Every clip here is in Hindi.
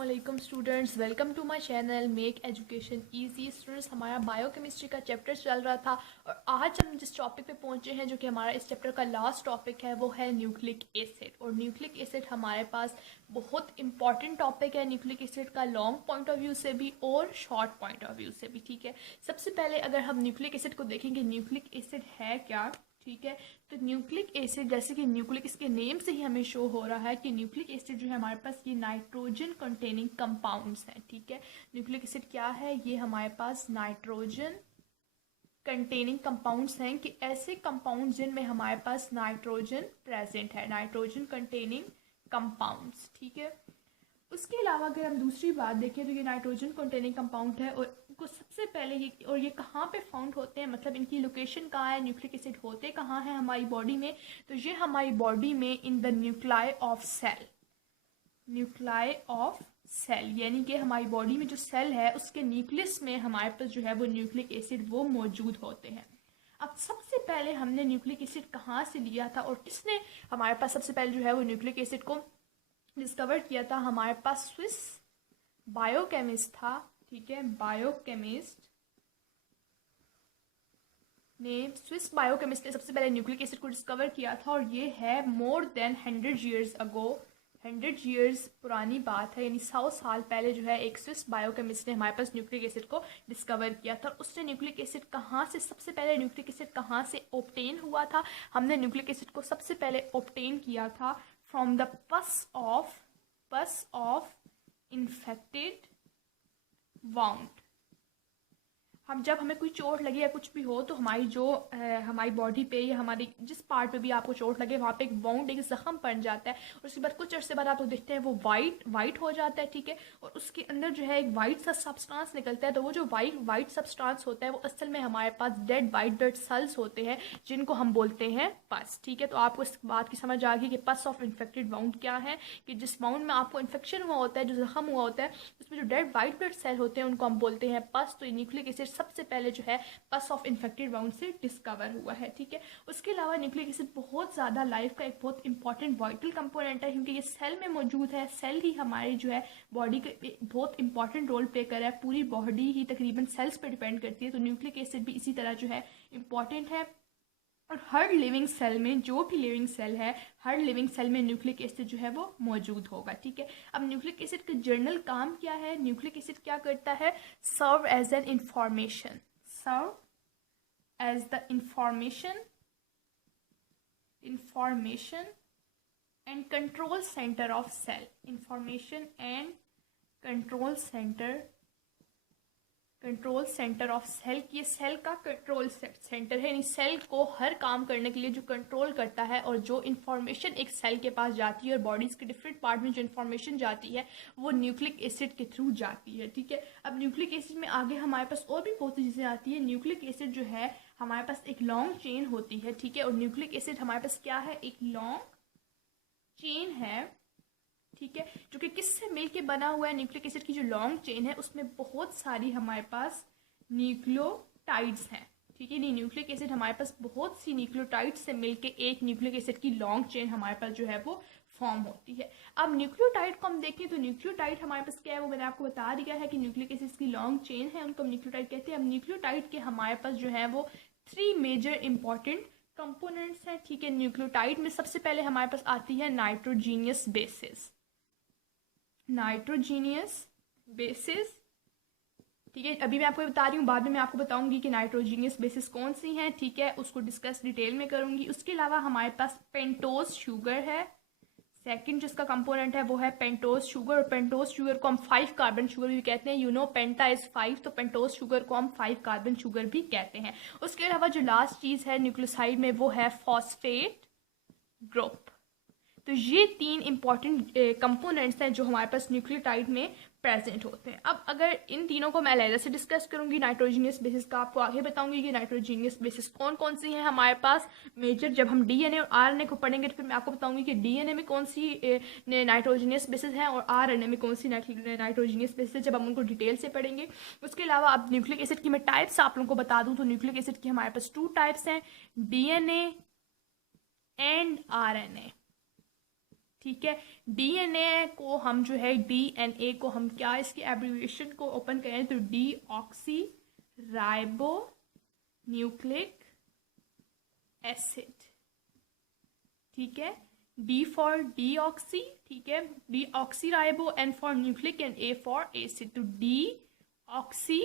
अस्सलामुअलैकुम students, welcome to my channel make education easy. Students, हमारा बायोकेमिस्ट्री का चैप्टर चल रहा था और आज हम जिस टॉपिक पे पहुंचे हैं जो कि हमारा इस चैप्टर का लास्ट टॉपिक है वो है न्यूक्लिक एसिड। और न्यूक्लिक एसिड हमारे पास बहुत इंपॉर्टेंट टॉपिक है न्यूक्लिक एसिड का, लॉन्ग पॉइंट ऑफ व्यू से भी और शॉर्ट पॉइंट ऑफ व्यू से भी। ठीक है, सबसे पहले अगर हम न्यूक्लिक एसिड को देखेंगे, न्यूक्लिक एसिड है क्या। ठीक है, तो न्यूक्लिक एसिड जैसे कि न्यूक्लिक इसके नेम से ही हमें शो हो रहा है कि न्यूक्लिक एसिड जो है हमारे पास ये नाइट्रोजन कंटेनिंग कंपाउंड्स हैं। ठीक है, न्यूक्लिक एसिड क्या है, ये हमारे पास नाइट्रोजन कंटेनिंग कंपाउंड्स हैं कि ऐसे कंपाउंड्स जिनमें हमारे पास नाइट्रोजन प्रेजेंट है, नाइट्रोजन कंटेनिंग कंपाउंड्स। ठीक है, उसके अलावा अगर हम दूसरी बात देखें तो ये नाइट्रोजन कंटेनिंग कंपाउंड है और इनको सबसे पहले ये कहाँ पे फाउंड होते हैं, मतलब इनकी लोकेशन कहाँ है, न्यूक्लिक एसिड होते कहाँ हैं हमारी बॉडी में। तो ये हमारी बॉडी में in the nuclei of cell, nuclei of cell यानी कि हमारी बॉडी में जो सेल है उसके न्यूक्लियस में हमारे पास जो है वो न्यूक्लिक एसिड वो मौजूद होते हैं। अब सबसे पहले हमने न्यूक्लिक एसिड कहाँ से लिया था और किसने हमारे पास सबसे पहले जो है वो न्यूक्लिक एसिड को डिस्कवर किया था, हमारे पास स्विस बायोकेमिस्ट था। ठीक है, बायोकेमिस्ट ने स्विस बायोकेमिस्ट ने सबसे पहले न्यूक्लिक एसिड को डिस्कवर किया था और ये है more than 100 years ago. 100 years पुरानी बात है, यानी 100 साल पहले जो है एक स्विस बायोकेमिस्ट ने हमारे पास न्यूक्लिक एसिड को डिस्कवर किया था। उसने न्यूक्लिक एसिड कहाँ से, सबसे पहले न्यूक्लिक एसिड कहाँ से ऑब्टेन हुआ था, हमने न्यूक्लिक एसिड को सबसे पहले ऑब्टेन किया था फ्रॉम द पस ऑफ इन्फेक्टेड वाउंड। हम जब हमें कोई चोट लगे या कुछ भी हो तो हमारी जो हमारी बॉडी पे या हमारी जिस पार्ट पे भी आपको चोट लगे वहाँ पे एक वाउंड, एक जख्म बन जाता है और उसके बाद कुछ अर्से बाद आप तो देखते हैं वो वाइट हो जाता है। ठीक है, और उसके अंदर जो है एक वाइट सा सब्सटेंस निकलता है। तो वो जो वाइट सब्सटेंस होता है वो असल में हमारे पास डेड वाइट ब्लड सेल्स होते हैं जिनको हम बोलते हैं पस। ठीक है, तो आपको इस बात की समझ आ गई कि पस ऑफ इन्फेक्टेड वाउंड क्या है, कि जिस वाउंड में आपको इन्फेक्शन हुआ होता है, जो जख्म हुआ होता है, उसमें जो डेड वाइट ब्लड सेल होते हैं उनको हम बोलते हैं पस। तो न्यूक्लिक एसिड सबसे पहले जो है पस ऑफ इन्फेक्टेड वाउंड से डिस्कवर हुआ है। ठीक है, उसके अलावा न्यूक्लिक एसिड बहुत ज़्यादा लाइफ का एक बहुत इंपॉर्टेंट वाइटल कंपोनेंट है क्योंकि ये सेल में मौजूद है। सेल ही हमारी जो है बॉडी का बहुत इंपॉर्टेंट रोल प्ले कर रहा है, पूरी बॉडी ही तकरीबन सेल्स पे डिपेंड करती है। तो न्यूक्लिक एसिड भी इसी तरह जो है इंपॉर्टेंट है और हर लिविंग सेल में, जो भी लिविंग सेल है, हर लिविंग सेल में न्यूक्लिक एसिड जो है वो मौजूद होगा। ठीक है, अब न्यूक्लिक एसिड का जर्नल काम क्या है, न्यूक्लिक एसिड क्या करता है, serve as an information, serve as the information and control centre of cell, information and control centre of cell. ये सेल का कंट्रोल सेंटर है, यानी सेल को हर काम करने के लिए जो कंट्रोल करता है और जो इन्फॉर्मेशन एक सेल के पास जाती है और बॉडीज के डिफरेंट पार्ट में जो इन्फॉर्मेशन जाती है वो न्यूक्लिक एसिड के थ्रू जाती है। ठीक है, अब न्यूक्लिक एसिड में आगे हमारे पास और भी बहुत सी चीज़ें आती है। न्यूक्लिक एसिड जो है हमारे पास एक लॉन्ग चेन होती है। ठीक है, और न्यूक्लिक एसिड हमारे पास क्या है, एक लॉन्ग चेन है। ठीक है, जो कि किससे मिलके बना हुआ है, न्यूक्लिक एसिड की जो लॉन्ग चेन है उसमें बहुत सारी हमारे पास न्यूक्लियोटाइड्स हैं। ठीक है, नहीं, न्यूक्लिक एसिड हमारे पास बहुत सी न्यूक्लियोटाइड्स से मिलके एक न्यूक्लिक एसिड की लॉन्ग चेन हमारे पास जो है वो फॉर्म होती है। अब न्यूक्लियोटाइड को हम देखें तो न्यूक्लियोटाइड हमारे पास क्या है, वो मैंने आपको बता दिया है कि न्यूक्लिक एसिड की लॉन्ग चेन है, उनको हम न्यूक्लियोटाइड कहते हैं। अब न्यूक्लियोटाइड के हमारे पास जो है वो 3 मेजर इंपॉर्टेंट कंपोनेंट्स हैं। ठीक है, न्यूक्लियोटाइड में सबसे पहले हमारे पास आती है नाइट्रोजीनियस बेसिस, नाइट्रोजीनियस बेसिस। ठीक है, अभी मैं आपको बता रही हूँ, बाद में मैं आपको बताऊंगी कि नाइट्रोजीनियस बेसिस कौन सी हैं। ठीक है, उसको डिस्कस डिटेल में करूंगी। उसके अलावा हमारे पास पेंटोज शुगर है, सेकंड जिसका कंपोनेंट है वो है पेंटोज शुगर। और पेंटोज शुगर को हम 5 कार्बन शुगर भी कहते हैं। यू नो पेंटा इज 5, तो पेंटोज शुगर को हम 5 कार्बन शुगर भी कहते हैं। उसके अलावा जो लास्ट चीज़ है न्यूक्लियोसाइड में वो है फॉस्फेट ग्रुप। तो ये 3 इंपॉर्टेंट कंपोनेंट्स हैं जो हमारे पास न्यूक्लियोटाइड में प्रेजेंट होते हैं। अब अगर इन तीनों को मैं अलग से डिस्कस करूंगी, नाइट्रोजीनियस बेसिस का आपको आगे बताऊंगी कि नाइट्रोजीनियस बेसिस कौन कौन सी हैं हमारे पास मेजर। जब हम डीएनए और आरएनए को पढ़ेंगे तो फिर मैं आपको बताऊंगी कि डीएनए में कौन सी नाइट्रोजीनियस बेसिस हैं और आरएनए में कौन सी नाइट्रोजीनियस बेसिस है, जब हम उनको डिटेल से पढ़ेंगे। उसके अलावा अब न्यूक्लिक एसिड की मैं टाइप्स आप लोगों को बता दूँ तो न्यूक्लिक एसिड की हमारे पास 2 टाइप्स हैं, डीएनए एंड आरएनए। ठीक है। डीएनए को हम जो है डीएनए को हम क्या इसकी एब्रीविएशन को ओपन करें तो D oxy ribo nucleic acid, ठीक है। डी फॉर डी ऑक्सी, ठीक है, D oxy ribo, N for nucleic and A for acid, तो डी ऑक्सी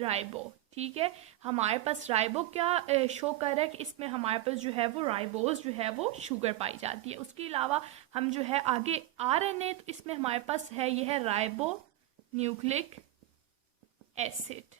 राइबो, ठीक है। हमारे पास राइबो क्या शो कर रहा है कि इसमें हमारे पास जो है वो राइबोज जो है वो शुगर पाई जाती है। उसके अलावा हम जो है आगे आरएनए, तो इसमें हमारे पास है ये है राइबो न्यूक्लिक एसिड,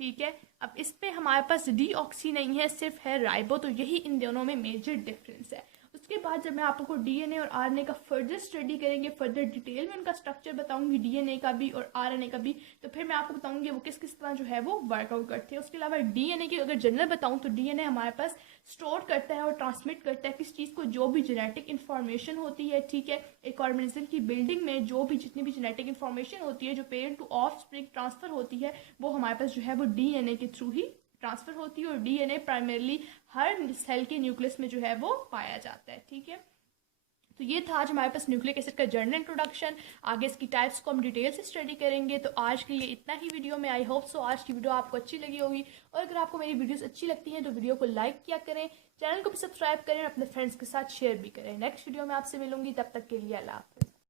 ठीक है। अब इस पे हमारे पास डीऑक्सी नहीं है, सिर्फ है राइबो, तो यही इन दोनों में मेजर डिफरेंस है। उसके बाद जब मैं आप लोगों को डीएनए और आरएनए का फर्दर स्टडी करेंगे, फर्दर डिटेल में उनका स्ट्रक्चर बताऊंगी डीएनए का भी और आरएनए का भी, तो फिर मैं आपको बताऊंगी वो किस किस तरह जो है वो वर्कआउट करते हैं। उसके अलावा डीएनए की अगर जनरल बताऊं तो डीएनए हमारे पास स्टोर करता है और ट्रांसमिट करता है किस चीज़ को, जो भी जेनेटिक इन्फॉर्मेशन होती है, ठीक है। एक ऑर्गेनिज्म की बिल्डिंग में जो भी जितनी भी जेनेटिक इन्फॉर्मेशन होती है जो पेरेंट टू ऑफस्प्रिंग ट्रांसफर होती है, वो हमारे पास जो है वो डीएनए के थ्रू ही ट्रांसफर होती है। और डीएनए प्राइमरली हर सेल के न्यूक्लियस में जो है वो पाया जाता है, ठीक है। तो ये था आज हमारे पास न्यूक्लिक एसिड का जनरल इंट्रोडक्शन। आगे इसकी टाइप्स को हम डिटेल से स्टडी करेंगे। तो आज के लिए इतना ही वीडियो में। आई होप सो आज की वीडियो आपको अच्छी लगी होगी, और अगर आपको मेरी वीडियोस अच्छी लगती हैं तो वीडियो को लाइक किया करें, चैनल को भी सब्सक्राइब करें और अपने फ्रेंड्स के साथ शेयर भी करें। नेक्स्ट वीडियो में आपसे मिलूंगी, तब तक के लिए अल्लाह हाफिज़।